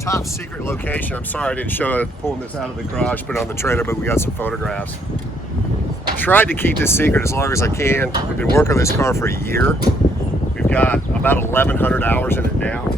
top secret location. I'm sorry I didn't show it, pulling this out of the garage, put it on the trailer, but we got some photographs. I tried to keep this secret as long as I can. We've been working on this car for a year. We've got about 1,100 hours in it now.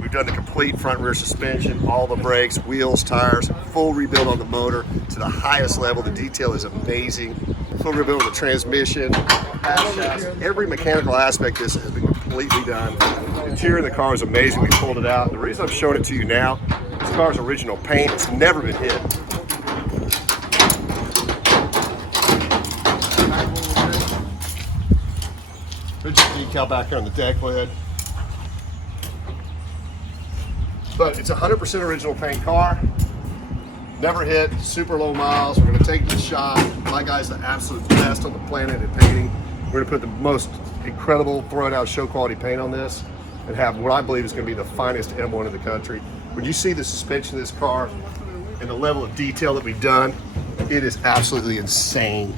We've done the complete front rear suspension, all the brakes, wheels, tires, full rebuild on the motor to the highest level. The detail is amazing. Full rebuild of the transmission, every mechanical aspect of this has been completely done. The interior of the car is amazing. We pulled it out. The reason I'm showing it to you now, this car's original paint. It's never been hit. Rigid decal back here on the deck lid. But it's 100% original paint car. Never hit, super low miles. We're gonna take this shop. My guy's the absolute best on the planet at painting. We're gonna put the most incredible thrown out show quality paint on this and have what I believe is gonna be the finest M1 in the country. When you see the suspension of this car and the level of detail that we've done, it is absolutely insane.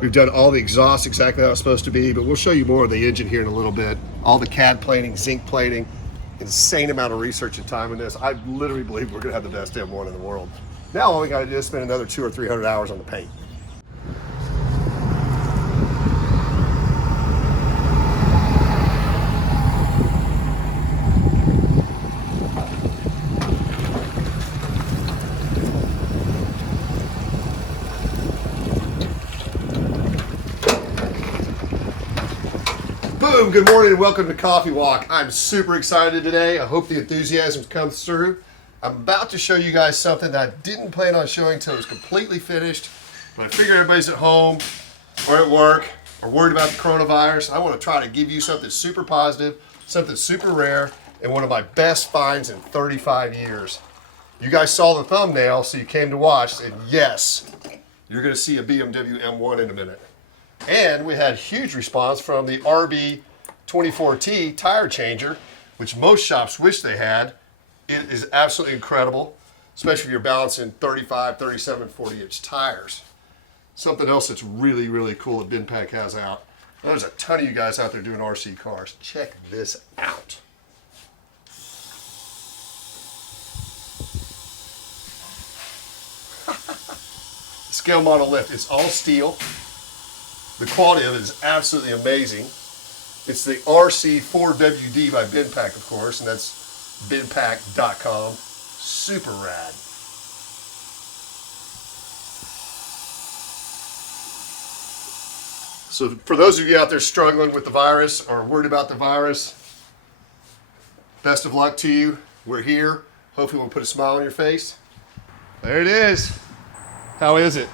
We've done all the exhaust exactly how it's supposed to be, but we'll show you more of the engine here in a little bit. All the CAD plating, zinc plating, insane amount of research and time in this. I literally believe we're gonna have the best M1 in the world. Now all we gotta do is spend another 200 or 300 hours on the paint. Boom, good morning and welcome to Coffee Walk. I'm super excited today. I hope the enthusiasm comes through. I'm about to show you guys something that I didn't plan on showing until it was completely finished, but I figured everybody's at home or at work or worried about the coronavirus. I want to try to give you something super positive, something super rare, and one of my best finds in 35 years. You guys saw the thumbnail, so you came to watch, and yes, you're going to see a BMW M1 in a minute. And we had huge response from the RB24T tire changer, which most shops wish they had. It is absolutely incredible, especially if you're balancing 35, 37, 40-inch tires. Something else that's really, really cool that BenPak has out. There's a ton of you guys out there doing RC cars. Check this out. Scale model lift. It's all steel. The quality of it is absolutely amazing. It's the RC4WD by BenPak, of course, and that's benpak.com. Super rad. So for those of you out there struggling with the virus or worried about the virus, best of luck to you. We're here. Hopefully we'll put a smile on your face. There it is. How is it?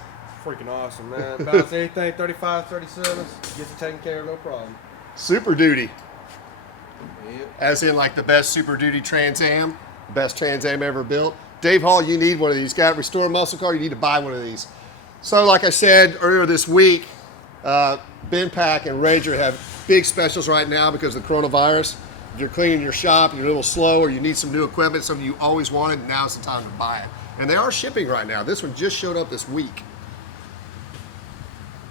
Freaking awesome, man. Balance anything 35, 37, gets it taken care of, no problem. Super Duty. Yep. As in like the best Super Duty Trans Am, the best Trans Am ever built. Dave Hall, you need one of these. Got Restore Muscle Car, you need to buy one of these. So like I said earlier this week, BenPak and Ranger have big specials right now because of the coronavirus. If you're cleaning your shop, you're a little slow, or you need some new equipment, something you always wanted, now's the time to buy it. And they are shipping right now. This one just showed up this week.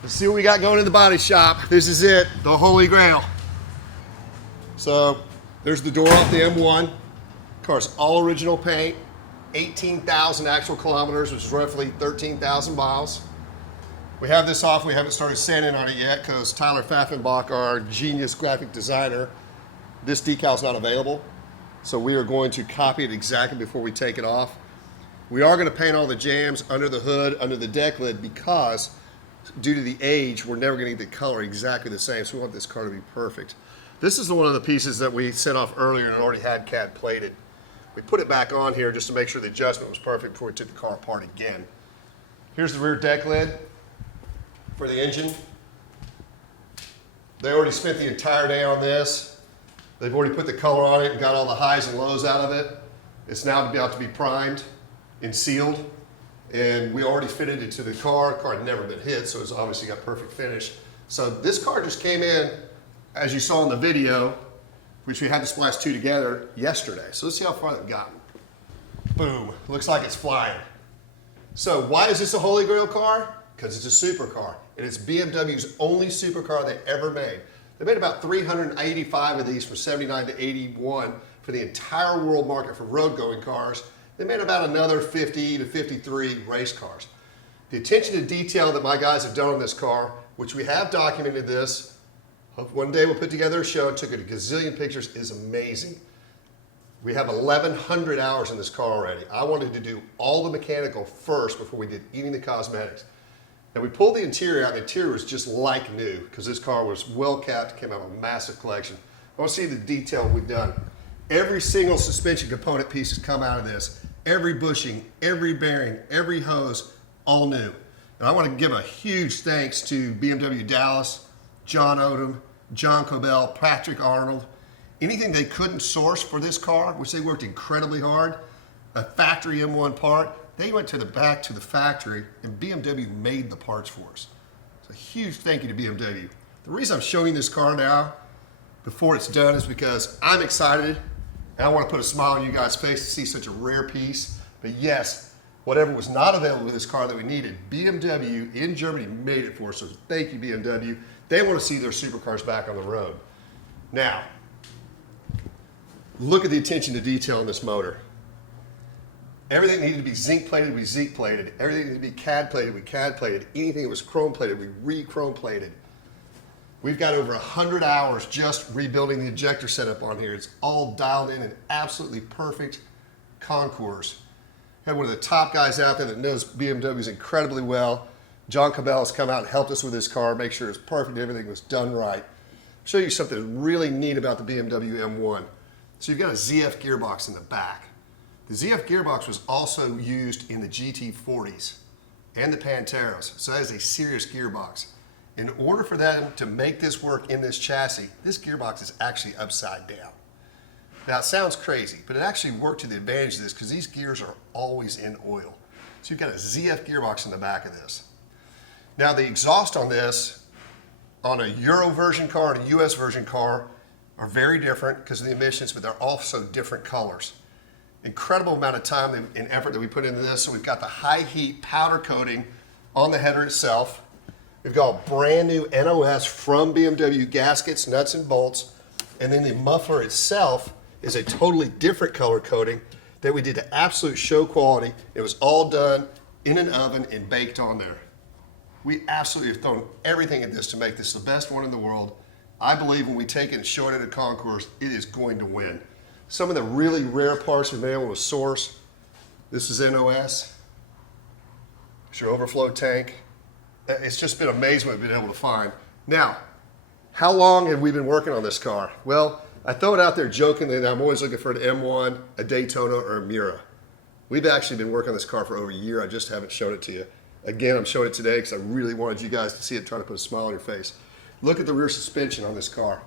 Let's see what we got going in the body shop. This is it, the Holy Grail. So there's the door off the M1. Car's all original paint, 18,000 actual kilometers, which is roughly 13,000 miles. We have this off. We haven't started sanding on it yet because Tyler Pfaffenbach, our genius graphic designer, this decal's not available. So we are going to copy it exactly before we take it off. We are going to paint all the jams under the hood, under the deck lid, because due to the age, we're never going to get the color exactly the same, so we want this car to be perfect. This is one of the pieces that we set off earlier and already had CAD plated. We put it back on here just to make sure the adjustment was perfect before we took the car apart again. Here's the rear deck lid for the engine. They already spent the entire day on this. They've already put the color on it and got all the highs and lows out of it. It's now about to be primed and sealed. And we already fitted it to the car. The car had never been hit, so it's obviously got perfect finish. So this car just came in, as you saw in the video, which we had to splash two together yesterday. So let's see how far they've gotten. Boom, looks like it's flying. So why is this a Holy Grail car? Because it's a supercar, and it's BMW's only supercar they ever made. They made about 385 of these from 79 to 81 for for the entire world market for road going cars. They made about another 50 to 53 race cars. The attention to detail that my guys have done on this car, which we have documented this, hope one day we'll put together a show and took it a gazillion pictures, is amazing. We have 1,100 hours in this car already. I wanted to do all the mechanical first before we did any of the cosmetics. And we pulled the interior out, and the interior was just like new because this car was well kept, came out of a massive collection. I want to see the detail we've done. Every single suspension component piece has come out of this. Every bushing, every bearing, every hose, all new. And I want to give a huge thanks to BMW Dallas, John Odom, John Cobell, Patrick Arnold. Anything they couldn't source for this car, which they worked incredibly hard, a factory M1 part, they went to the back to the factory and BMW made the parts for us. So a huge thank you to BMW. The reason I'm showing this car now before it's done is because I'm excited and I want to put a smile on you guys' face to see such a rare piece. But yes, whatever was not available with this car that we needed, BMW in Germany made it for us. So thank you, BMW. They want to see their supercars back on the road. Now, look at the attention to detail in this motor. Everything needed to be zinc plated, we zinc plated. Everything needed to be CAD plated, we CAD plated. Anything that was chrome plated, we re-chrome plated. We've got over 100 hours just rebuilding the injector setup on here. It's all dialed in and absolutely perfect concours. Had one of the top guys out there that knows BMWs incredibly well. John Cabell has come out and helped us with this car, make sure it's perfect, everything was done right. I'll show you something really neat about the BMW M1. So you've got a ZF gearbox in the back. The ZF gearbox was also used in the GT40s and the Panteras, so that is a serious gearbox. In order for them to make this work in this chassis, this gearbox is actually upside down. Now it sounds crazy, but it actually worked to the advantage of this because these gears are always in oil. So you've got a ZF gearbox in the back of this. Now the exhaust on this, on a Euro version car and a US version car, are very different because of the emissions, but they're also different colors. Incredible amount of time and effort that we put into this. So we've got the high heat powder coating on the header itself. We've got brand new NOS from BMW gaskets, nuts and bolts. And then the muffler itself is a totally different color coating that we did to absolute show quality. It was all done in an oven and baked on there. We absolutely have thrown everything at this to make this the best one in the world. I believe when we take it and show it at a concours, it is going to win. Some of the really rare parts we've been able to source. This is NOS. It's your overflow tank. It's just been amazing what we've been able to find. Now, how long have we been working on this car? Well, I throw it out there jokingly that I'm always looking for an M1, a Daytona, or a Miura. We've actually been working on this car for over a year. I just haven't shown it to you. Again, I'm showing it today because I really wanted you guys to see it, trying to put a smile on your face. Look at the rear suspension on this car.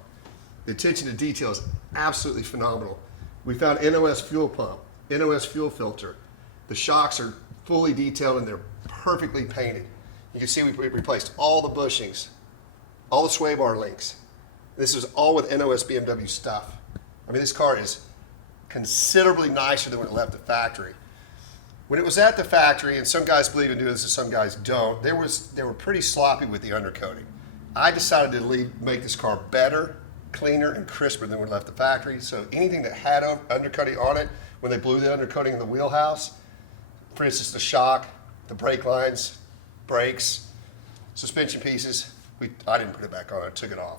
The attention to detail is absolutely phenomenal. We found NOS fuel pump, NOS fuel filter. The shocks are fully detailed and they're perfectly painted. You can see we replaced all the bushings, all the sway bar links. This is all with NOS BMW stuff. I mean, this car is considerably nicer than when it left the factory. When it was at the factory, and some guys believe in doing this and some guys don't, they were pretty sloppy with the undercoating. I decided to make this car better, cleaner, and crisper than when it left the factory. So anything that had undercoating on it, when they blew the undercoating in the wheelhouse, for instance, the shock, the brake lines, brakes, suspension pieces, I didn't put it back on, I took it off.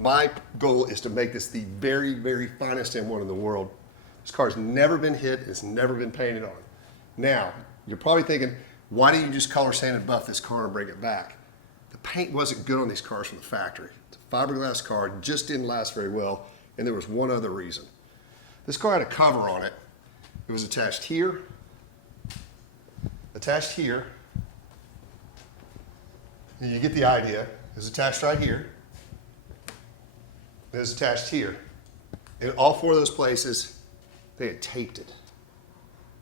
My goal is to make this the very, very finest M1 in the world. This car's never been hit, it's never been painted on. Now, you're probably thinking, why don't you just color sand and buff this car and bring it back? The paint wasn't good on these cars from the factory. It's a fiberglass car, just didn't last very well, and there was one other reason. This car had a cover on it. It was attached here, and you get the idea. It was attached right here. It was attached here. In all four of those places, they had taped it.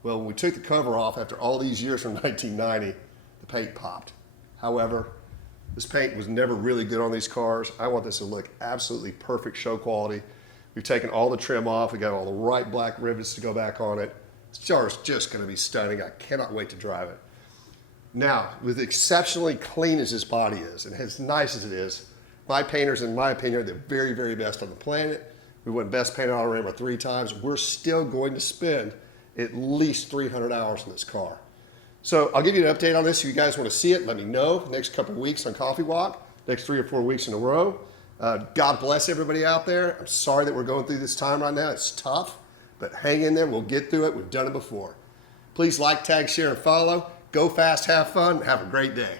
Well, when we took the cover off after all these years from 1990, the paint popped. However, this paint was never really good on these cars. I want this to look absolutely perfect show quality. We've taken all the trim off. We got all the right black rivets to go back on it. This car is just going to be stunning. I cannot wait to drive it. Now, with exceptionally clean as this body is, and as nice as it is, my painters, in my opinion, are the very, very best on the planet. We won Best Painted Autorama 3 times. We're still going to spend at least 300 hours in this car. So I'll give you an update on this. If you guys want to see it, let me know. Next couple of weeks on Coffee Walk, next 3 or 4 weeks in a row. God bless everybody out there. I'm sorry that we're going through this time right now. It's tough, but hang in there. We'll get through it. We've done it before. Please like, tag, share, and follow. Go fast, have fun, have a great day.